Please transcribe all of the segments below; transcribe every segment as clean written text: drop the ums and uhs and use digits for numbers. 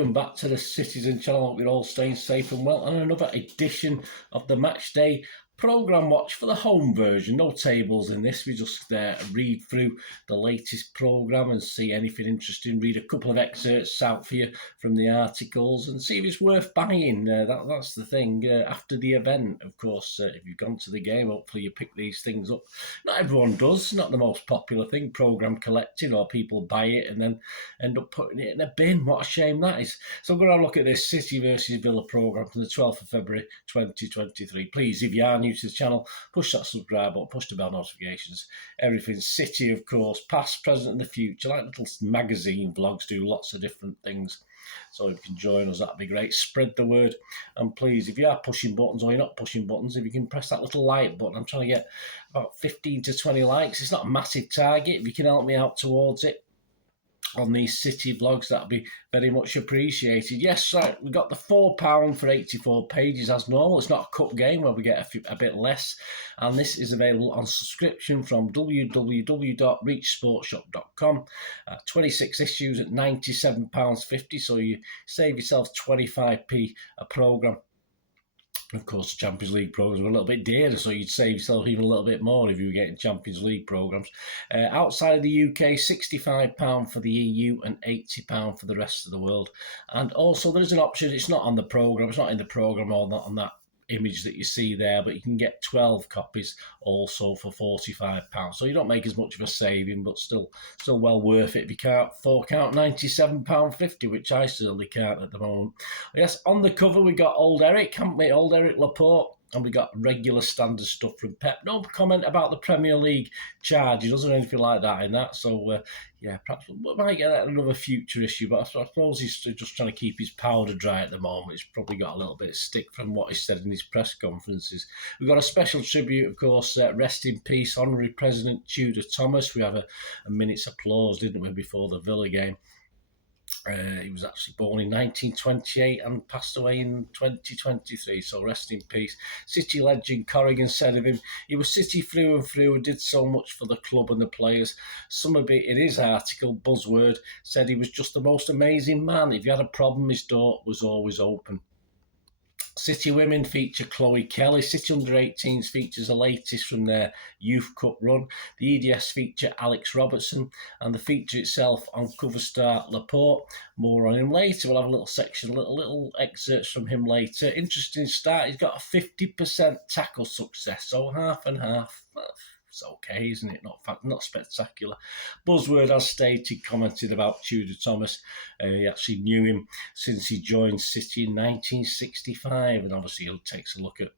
welcome back to the Citizen channel. Hope you're all staying safe and well, and another edition of the Matchday Programme Watch for the home version. No tables in this, we just read through the latest programme and see anything interesting, read a couple of excerpts out for you from the articles and see if it's worth buying. That's the thing. After the event, of course, if you've gone to the game, hopefully you pick these things up. Not everyone does, not the most popular thing, programme collecting, or people buy it and then end up putting it in a bin. What a shame that is. So I'm going to have a look at this City versus Villa programme from the 12th of February 2023. Please, if you are new to the channel, push that subscribe button, push the bell notifications. Everything City, of course, past, present and the future, like little magazine vlogs, do lots of different things. So if you can join us, that'd be great. Spread the word. And please, if you are pushing buttons or you're not pushing buttons, if you can press that little like button. I'm trying to get about 15 to 20 likes. It's not a massive target. If you can help me out towards it on these City vlogs, that'll be very much appreciated. Yes, right, we got the £4 for 84 pages as normal. It's not a cup game where we get a bit less, and this is available on subscription from www.reachsportshop.com. 26 issues at £97.50, so you save yourself 25p a programme. Of course, the Champions League programmes are a little bit dearer, so you'd save yourself even a little bit more if you were getting Champions League programmes. Outside of the UK, £65 for the EU and £80 for the rest of the world. And also, there's an option, it's not on the programme, it's not in the programme or not on that image that you see there, but you can get 12 copies also for £45. So you don't make as much of a saving, but still well worth it if you can't fork out £97.50, which I certainly can't at the moment. Yes, on the cover we got old Eric, haven't we? Old Eric Laporte. And we got regular standard stuff from Pep. No comment about the Premier League charges or anything like that in that. So, yeah, perhaps we might get another future issue. But I suppose he's just trying to keep his powder dry at the moment. He's probably got a little bit of stick from what he said in his press conferences. We've got a special tribute, of course, rest in peace, Honorary President Tudor Thomas. We have a minute's applause, didn't we, before the Villa game. He was actually born in 1928 and passed away in 2023, so rest in peace. City legend Corrigan said of him, he was City through and through and did so much for the club and the players. Some of it in his article, Buzzword, said he was just the most amazing man. If you had a problem, his door was always open. City Women feature Chloe Kelly. City Under-18s features the latest from their Youth Cup run. The EDS feature Alex Robertson, and the feature itself on cover star Laporte. More on him later. We'll have a little section, little excerpts from him later. Interesting start. He's got a 50% tackle success, so half and half. It's okay, isn't it? Not spectacular. Buzzword, as stated, commented about Tudor Thomas. He actually knew him since he joined City in 1965, and obviously he takes a look at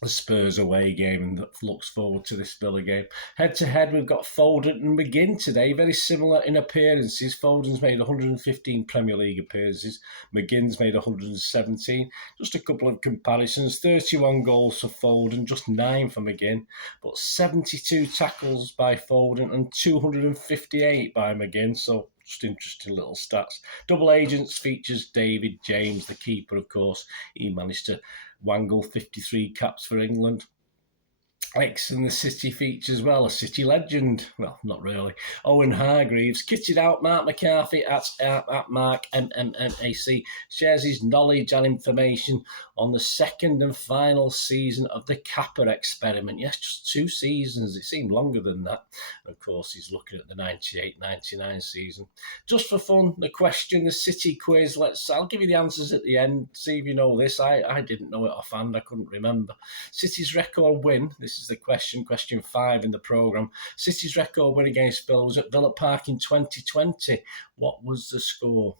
the Spurs away game and looks forward to this Villa game. Head-to-head, we've got Foden and McGinn today. Very similar in appearances. Foden's made 115 Premier League appearances. McGinn's made 117. Just a couple of comparisons. 31 goals for Foden, just 9 for McGinn. But 72 tackles by Foden and 258 by McGinn. So just interesting little stats. Double Agents features David James, the keeper, of course. He managed to wangle 53 caps for England. X in the City features as well, a City legend. Well, not really. Owen Hargreaves, kitted out Marc McCarthy at Marc MMMAC, shares his knowledge and information on the second and final season of the Kappa experiment. Yes, just 2 seasons. It seemed longer than that. Of course, he's looking at the 98-99 season. Just for fun, the question, the City quiz. I'll give you the answers at the end. See if you know this. I didn't know it offhand. I couldn't remember. City's record win. This is the question 5 in the programme. City's record win against Villa was at Villa Park in 2020. What was the score?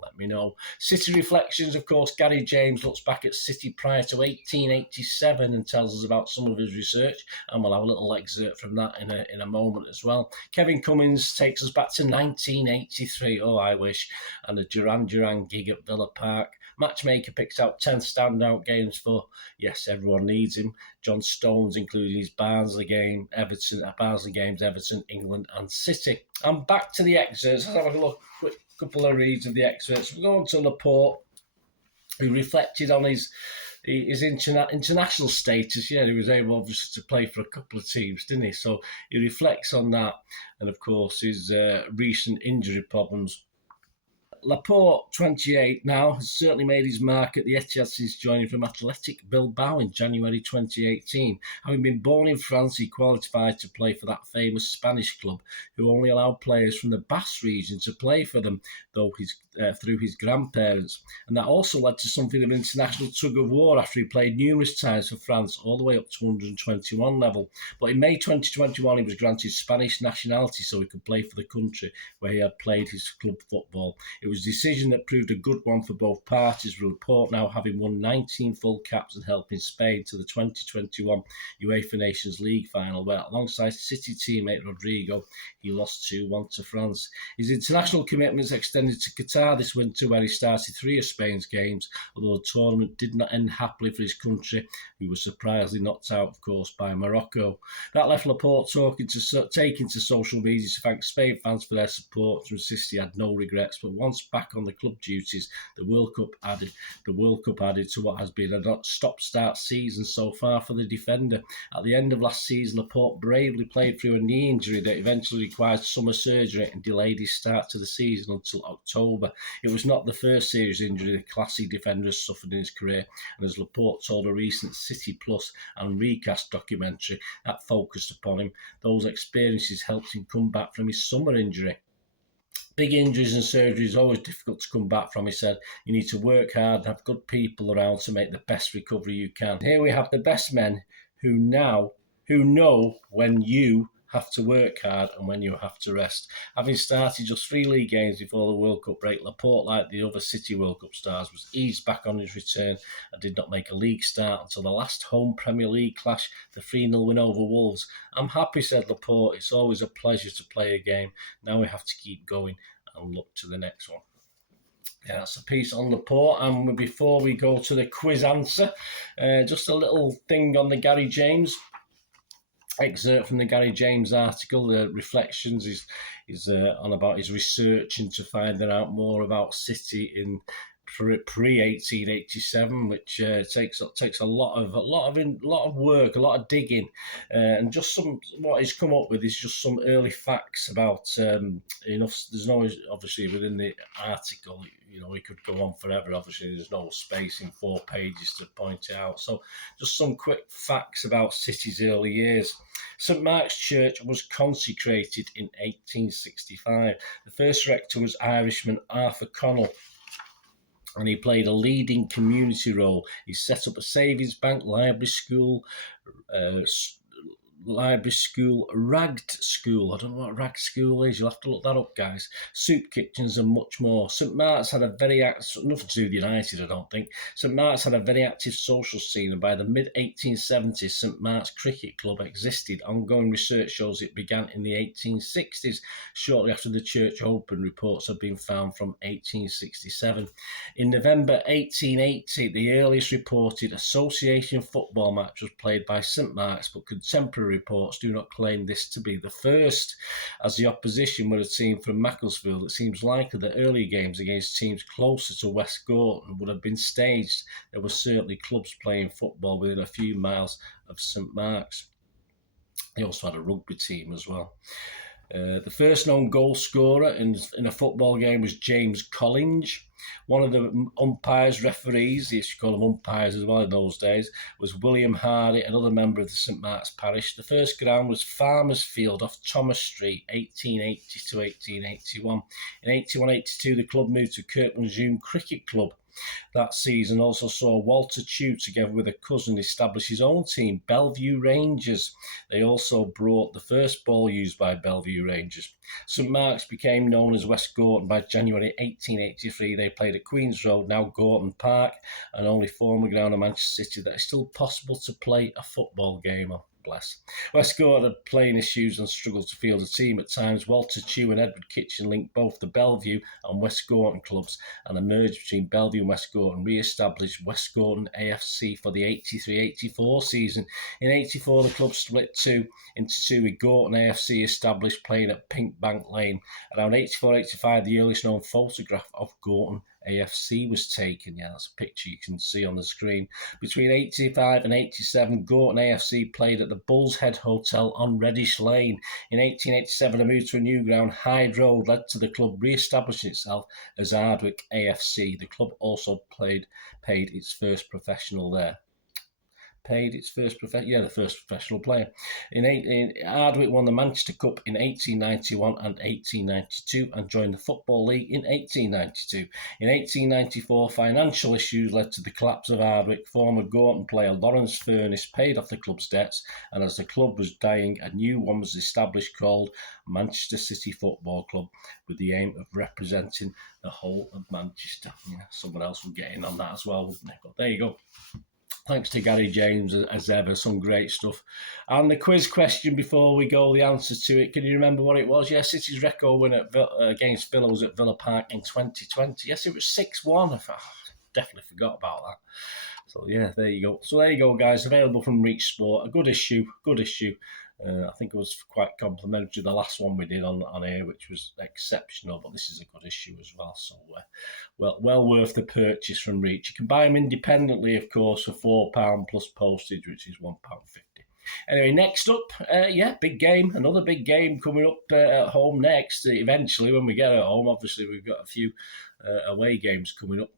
Let me know. City Reflections, of course, Gary James looks back at City prior to 1887 and tells us about some of his research, and we'll have a little excerpt from that in a moment as well. Kevin Cummins takes us back to 1983, oh I wish, and a Duran gig at Villa Park. Matchmaker picks out 10 standout games for, yes, everyone needs him. John Stones, including his Barnsley games, Everton, England and City. And back to the excerpts. Let's have a look, quick couple of reads of the excerpts. We'll go on to Laporte, who reflected on his international status. Yeah, he was able, obviously, to play for a couple of teams, didn't he? So he reflects on that, and of course his recent injury problems Laporte, 28 now, has certainly made his mark at the Etihad since joining from Athletic Bilbao in January 2018. Having been born in France, he qualified to play for that famous Spanish club, who only allowed players from the Basque region to play for them, though through his grandparents. And that also led to something of an international tug-of-war after he played numerous times for France, all the way up to 121 level. But in May 2021, he was granted Spanish nationality so he could play for the country where he had played his club football. It was a decision that proved a good one for both parties, with Laporte now having won 19 full caps and helping Spain to the 2021 UEFA Nations League final, where alongside City teammate Rodrigo, he lost 2-1 to France. His international commitments extended to Qatar this winter, where he started 3 of Spain's games, although the tournament did not end happily for his country, who was surprisingly knocked out, of course, by Morocco. That left Laporte taking to social media to thank Spain fans for their support and insist he had no regrets. But once back on the club duties, the World Cup added to what has been a stop-start season so far for the defender. At the end of last season, Laporte bravely played through a knee injury that eventually required summer surgery and delayed his start to the season until October. It was not the first serious injury the classy defender has suffered in his career, and as Laporte told a recent City Plus and Recast documentary that focused upon him, those experiences helped him come back from his summer injury. Big injuries and surgery is always difficult to come back from, he said. You need to work hard and have good people around to make the best recovery you can. Here we have the best men who know when you have to work hard and when you have to rest. Having started just 3 league games before the World Cup break, Laporte, like the other City World Cup stars, was eased back on his return and did not make a league start until the last home Premier League clash, the 3-0 win over Wolves. I'm happy, said Laporte. It's always a pleasure to play a game. Now we have to keep going and look to the next one. Yeah, that's a piece on Laporte. And before we go to the quiz answer, just a little thing on the Gary James. Excerpt from the Gary James article. The reflections is on about his research into finding out more about City in pre-1887, which takes a lot of work, a lot of digging, and just what he's come up with is just some early facts about enough. There's no, obviously within the article, he could go on forever. Obviously, there's no space in 4 pages to point it out. So, just some quick facts about City's early years. St Mark's Church was consecrated in 1865. The first rector was Irishman Arthur Connell, and he played a leading community role. He set up a savings bank, library school, ragged school. I don't know what ragged school is. You'll have to look that up, guys. Soup kitchens and much more. St Mark's had a very nothing to do with United, I don't think. St Mark's had a very active social scene, and by the mid-1870s, St Mark's Cricket Club existed. Ongoing research shows it began in the 1860s. Shortly after the church opened, reports have been found from 1867. In November 1880, the earliest reported association football match was played by St Mark's, but contemporary reports do not claim this to be the first. As the opposition were a team from Macclesfield, it seems likely that early games against teams closer to West Gorton would have been staged. There were certainly clubs playing football within a few miles of St Mark's. They also had a rugby team as well. The first known goal scorer in a football game was James Collins. One of the umpires, referees, they used to call them umpires as well in those days, was William Hardy, another member of the St Mark's parish. The first ground was Farmers Field off Thomas Street, 1880 to 1881. In 81-82, the club moved to Kirkland Cricket Club. That season also saw Walter Chew, together with a cousin, establish his own team, Bellevue Rangers. They also brought the first ball used by Bellevue Rangers. St Mark's became known as West Gorton by January 1883. They played at Queen's Road, now Gorton Park, an only former ground of Manchester City that is still possible to play a football game on. Bless. West Gorton had playing issues and struggled to field a team at times. Walter Chew and Edward Kitchen linked both the Bellevue and West Gorton clubs, and a merge between Bellevue and West Gorton re-established West Gorton AFC for the 83-84 season. In 84, the club split into two, with Gorton AFC established, playing at Pink Bank Lane. Around 84-85, the earliest known photograph of Gorton AFC was taken. Yeah, that's a picture you can see on the screen. Between 85 and 87, Gorton AFC played at the Bull's Head Hotel on Reddish Lane. In 1887, a move to a new ground, Hyde Road, led to the club re-establishing itself as Ardwick AFC. The club also paid its first professional there. The first professional player. In Ardwick won the Manchester Cup in 1891 and 1892 and joined the Football League in 1892. In 1894, financial issues led to the collapse of Ardwick. Former Gorton player Lawrence Furness paid off the club's debts, and as the club was dying, a new one was established called Manchester City Football Club, with the aim of representing the whole of Manchester. Yeah, someone else will get in on that as well, wouldn't they? But there you go. Thanks to Gary James, as ever, some great stuff. And the quiz question before we go, the answer to it, can you remember what it was? Yes, City's record win against Villa was at Villa Park in 2020. Yes, it was 6-1. I definitely forgot about that. So, yeah, there you go. So, there you go, guys. Available from Reach Sport. A good issue. I think it was quite complimentary to the last one we did on here, which was exceptional, but this is a good issue as well. So, well worth the purchase from Reach. You can buy them independently, of course, for £4 plus postage, which is £1.50. Anyway, next up, big game. Another big game coming up at home next. Eventually, when we get at home, obviously, we've got a few away games coming up.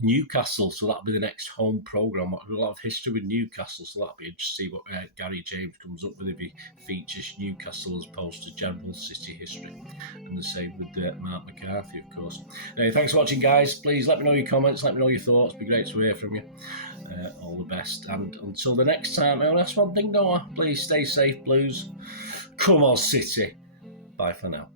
Newcastle, so that'll be the next home programme. A lot of history with Newcastle, so that'll be interesting to see what Gary James comes up with if he features Newcastle as opposed to general City history. And the same with Marc McCarthy, of course. Anyway, thanks for watching, guys. Please let me know your comments, let me know your thoughts. It'd be great to hear from you. All the best. And until the next time, I only ask one thing, Noah. Please stay safe, Blues. Come on, City. Bye for now.